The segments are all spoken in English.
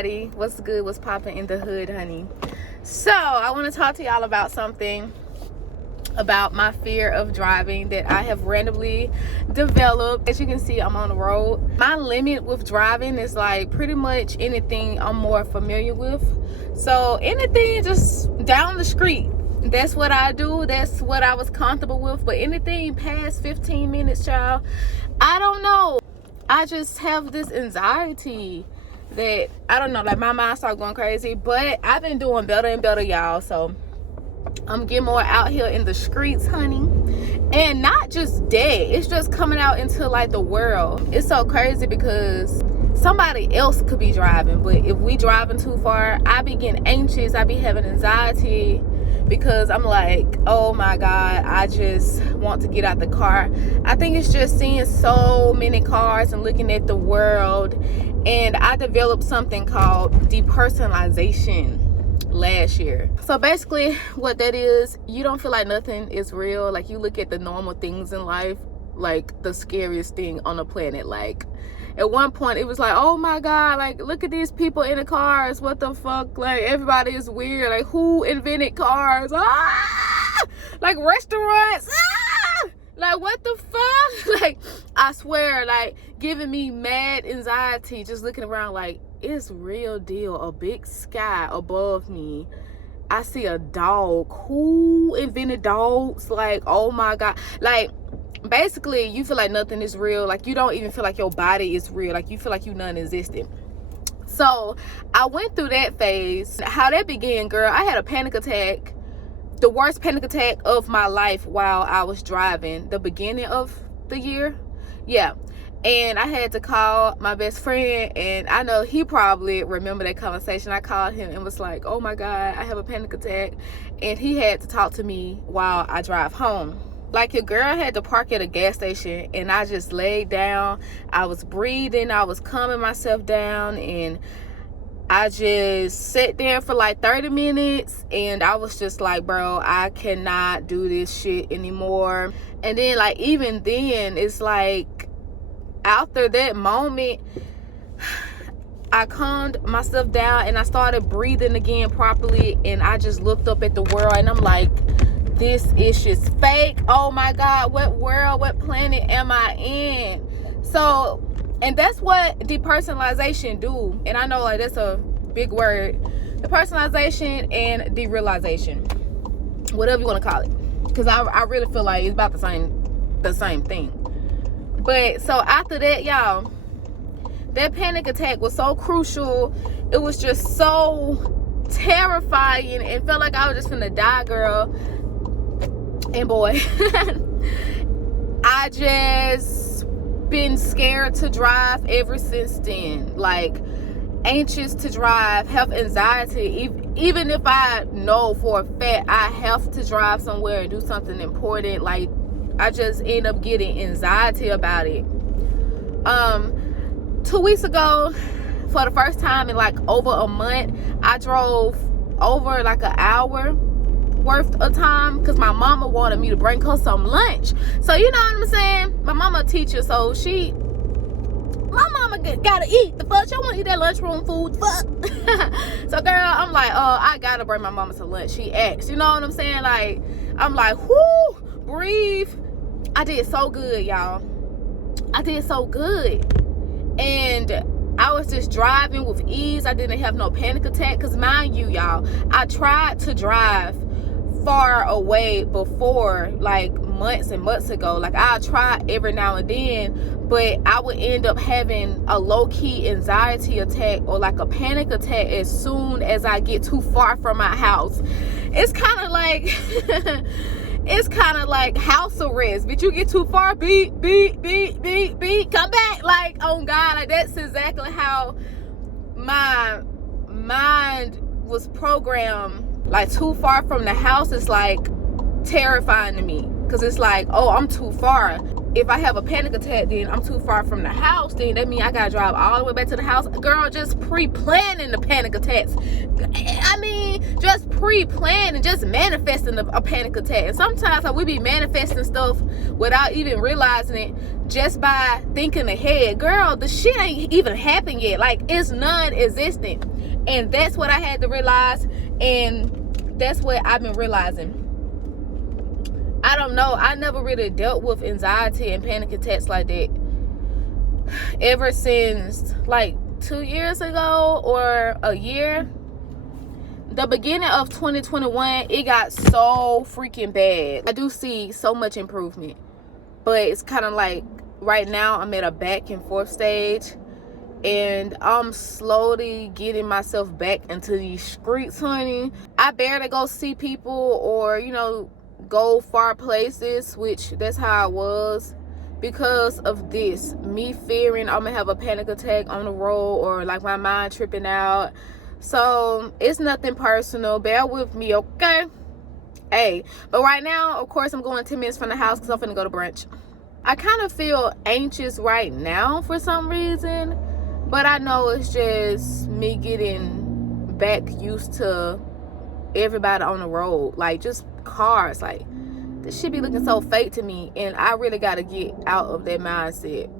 everybody. What's good? What's popping in the hood, honey? So I want to talk to y'all about something about my fear of driving that I have randomly developed. As you can see, I'm on the road. My limit with driving is like pretty much anything I'm more familiar with. So anything just down the street, that's what I do. That's what I was comfortable with. But anything past 15 minutes, child, I don't know. I just have this anxiety that, I don't know, like my mind started going crazy. But I've been doing better and better, y'all. So I'm getting more out here in the streets, honey. And not just that, it's just coming out into like the world. It's so crazy because somebody else could be driving, but if we driving too far, I be getting anxious. I be having anxiety because I'm like, oh my God, I just want to get out the car. I think it's just seeing so many cars and looking at the world. And I developed something called depersonalization last year. So basically what that is, you don't feel like nothing is real. Like you look at the normal things in life like the scariest thing on the planet. Like at one point it was like, oh my God, like look at these people in the cars, what the fuck, like everybody is weird, like who invented cars, like restaurants, like what the fuck, like I swear, like giving me mad anxiety just looking around. Like it's real deal, a big sky above me. I see a dog. Who invented dogs? Like, oh my God. Like basically you feel like nothing is real. Like you don't even feel like your body is real. Like you feel like you non-existent. So I went through that phase. How that began, girl, I had a panic attack, the worst panic attack of my life while I was driving the beginning of the year. Yeah. And I had to call my best friend, and I know he probably remember that conversation. I called him and was like, oh my God, I have a panic attack. And he had to talk to me while I drive home. Like your girl had to park at a gas station, and I just laid down. I was breathing, I was calming myself down, and I just sat there for like 30 minutes, and I was just like, bro, I cannot do this shit anymore. And then like even then, it's like after that moment, I calmed myself down and I started breathing again properly, and I just looked up at the world and I'm like, this is just fake. Oh my God, what world, what planet am I in? So, and that's what depersonalization do. And I know like that's a big word. Depersonalization and derealization, whatever you want to call it, because I really feel like it's about the same thing. But so after that, y'all, that panic attack was so crucial. It was just so terrifying and felt like I was just finna die, girl. And boy, I just been scared to drive ever since then. Like anxious to drive, have anxiety. Even if I know for a fact I have to drive somewhere and do something important, like I just end up getting anxiety about it. 2 weeks ago, for the first time in like over a month, I drove over like an hour worth of time because my mama wanted me to bring her some lunch. So you know what I'm saying? My mama a teacher, so my mama gotta eat the fuck. I want to eat that lunchroom food. Fuck. So girl, I'm like, oh, I gotta bring my mama some lunch. She asked. You know what I'm saying? Like, I'm like, whoo, breathe. I did so good, y'all. I did so good. And I was just driving with ease. I didn't have no panic attack. Because mind you, y'all, I tried to drive far away before, like months and months ago. Like I tried every now and then, but I would end up having a low-key anxiety attack or like a panic attack as soon as I get too far from my house. It's kind of like it's kind of like house arrest. But you get too far, beep, beep, beep, beep, beep, come back. Like, oh God, like that's exactly how my mind was programmed. Like too far from the house is like terrifying to me. Because it's like, oh, I'm too far. If I have a panic attack, then I'm too far from the house. Then that means I gotta drive all the way back to the house. Girl, just pre-planning the panic attacks. I mean, just pre-planning, just manifesting a panic attack. And sometimes like, we be manifesting stuff without even realizing it, just by thinking ahead. Girl, the shit ain't even happened yet. Like, it's non-existent. And that's what I had to realize, and that's what I've been realizing. I don't know, I never really dealt with anxiety and panic attacks like that ever since like 2 years ago or a year. The beginning of 2021, it got so freaking bad. I do see so much improvement, but it's kind of like right now I'm at a back and forth stage, and I'm slowly getting myself back into these streets, honey. I barely go see people or, you know, go far places, which that's how I was because of this, me fearing I'm gonna have a panic attack on the road or like my mind tripping out. So it's nothing personal, bear with me, okay? Hey, but right now, of course, I'm going 10 minutes from the house because I'm finna go to brunch. I kind of feel anxious right now for some reason, but I know it's just me getting back used to everybody on the road, like just cars. Like, this shit be looking so fake to me, and I really got to get out of that mindset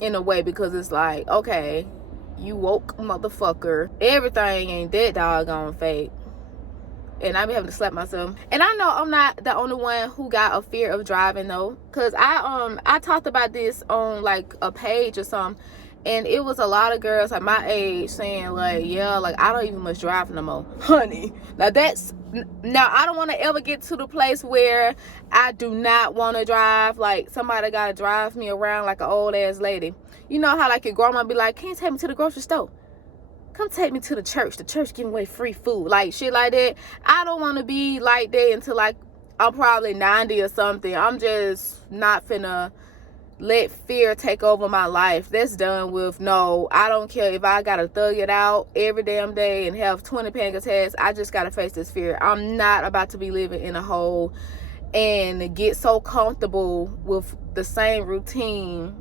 in a way, because it's like, okay, you woke motherfucker, everything ain't that doggone fake. And I be having to slap myself. And I know I'm not the only one who got a fear of driving though, because I talked about this on like a page or something, and it was a lot of girls like my age saying like, yeah, like I don't even much drive no more, honey. Now I don't want to ever get to the place where I do not want to drive. Like somebody gotta drive me around like an old ass lady. You know how like your grandma be like, can you take me to the grocery store? Come take me to the church giving away free food, like shit like that. I don't want to be like that until like I'm probably 90 or something. I'm just not finna let fear take over my life. That's done with. No, I don't care if I gotta thug it out every damn day and have 20 panic attacks. I just gotta face this fear. I'm not about to be living in a hole and get so comfortable with the same routine,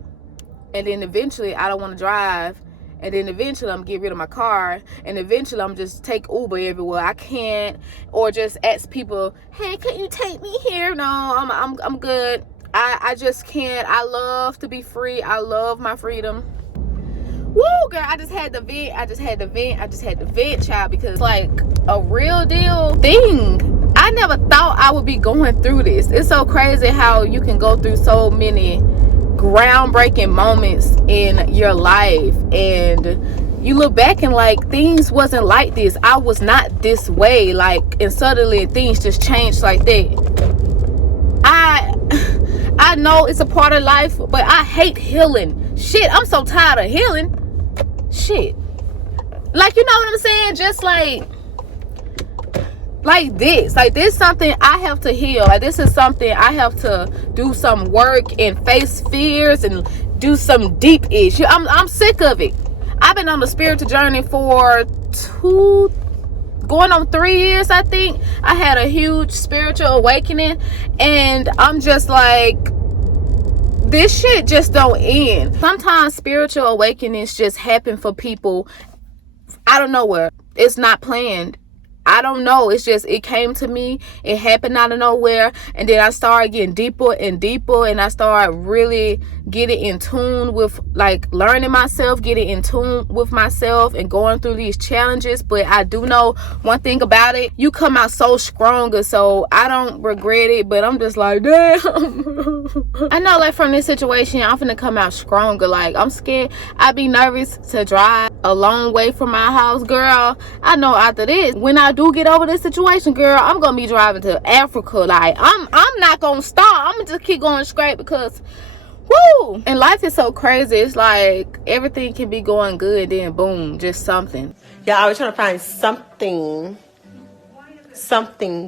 and then eventually I don't want to drive, and then eventually I'm get rid of my car, and eventually I'm just take Uber everywhere I can't, or just ask people, hey, can you take me here? No, I'm good. I just can't. I love to be free. I love my freedom. Woo, girl, I just had to vent, child, because like a real deal thing. I never thought I would be going through this. It's so crazy how you can go through so many groundbreaking moments in your life, and you look back and like things wasn't like this. I was not this way, like, and suddenly things just changed like that. I know it's a part of life, but I hate healing. Shit, I'm so tired of healing. Shit. Like, you know what I'm saying? Just like this. Like, this is something I have to heal. Like, this is something I have to do some work and face fears and do some deep issue. I'm sick of it. I've been on the spiritual journey for going on 3 years, I think. I had a huge spiritual awakening, and I'm just like, this shit just don't end. Sometimes spiritual awakenings just happen for people out of nowhere. It's not planned. I don't know. It's just, it came to me. It happened out of nowhere. And then I started getting deeper and deeper. And I started really getting in tune with, like, learning myself, getting in tune with myself and going through these challenges. But I do know one thing about it. You come out so stronger. So I don't regret it. But I'm just like, damn. I know, like, from this situation, I'm finna come out stronger. Like, I'm scared. I be nervous to drive a long way from my house. Girl, I know after this, when I do get over this situation, girl, I'm gonna be driving to Africa. Like, I'm not gonna stop. I'm gonna just keep going straight, because woo, and life is so crazy. It's like everything can be going good, then boom, just something. Yeah, I was trying to find something,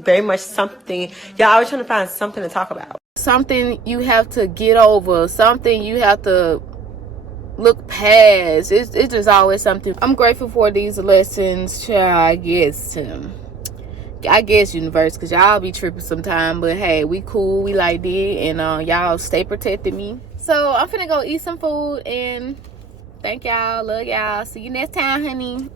very much something. Yeah, I was trying to find something to talk about. Something you have to get over, something you have to look past. It's just always something. I'm grateful for these lessons, child. I guess universe, because y'all be tripping sometime, but hey, we cool, we like that, and y'all stay protecting me. So I'm finna go eat some food, and thank y'all, love y'all, see you next time, honey.